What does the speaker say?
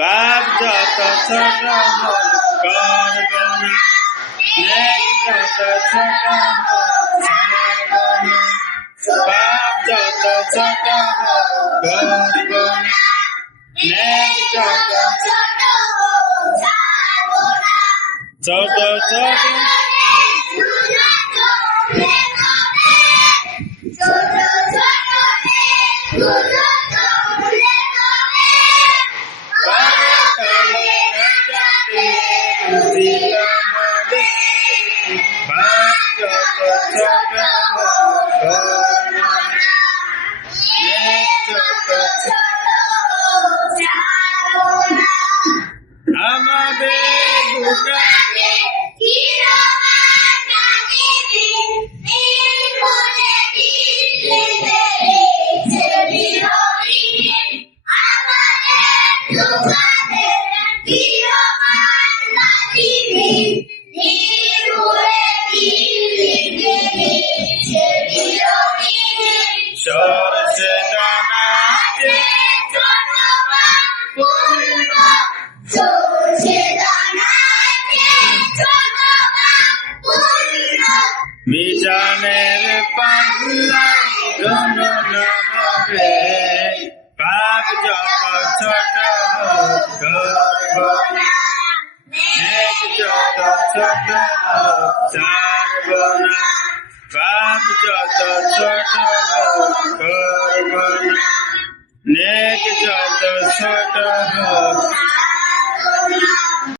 পাপ যত ছোট হোক করব না, নেক যত ছোট হোক ছাড়ব না। পাপ যত ছোট হোক করব না, নেক যত ছোট ছোট আমাদের বুকে সরষে দানাতে মিজানের পাল্লাই গণন হবে, পাপ যত ছোট হোক করব না, নেক যত ছোট হোক ছাড়ব না। পাপ যত ছোট হোক করব না,